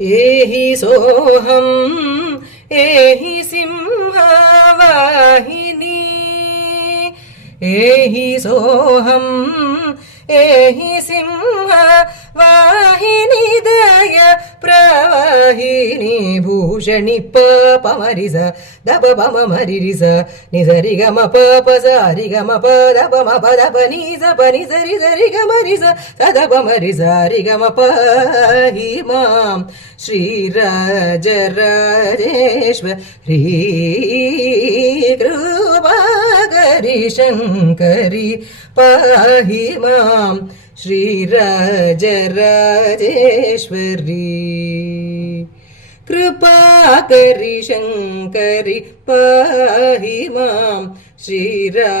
ఏహి సోహం ఏహి సింహవాహిని ఏహి సోహం ఏహి సింహవాహిని దయ ప్రవాహిని భూషణి పమరిజ దప పమ మరిరిజ నిజరి గమ ప సరి గమ ప దప మ ప దప నిజ ప నిజరి జరి గమ రిజ సదప మరిజ రి గమ పహి మాం శ్రీరాజరాజేశ్వరీ కృపాకరి శంకరి పాహి మాం శ్రీరాజరాజేశ్వరీ కృపాకరి శంకరి పాహి మాం శ్రీరాజరాజేశ్వరీ.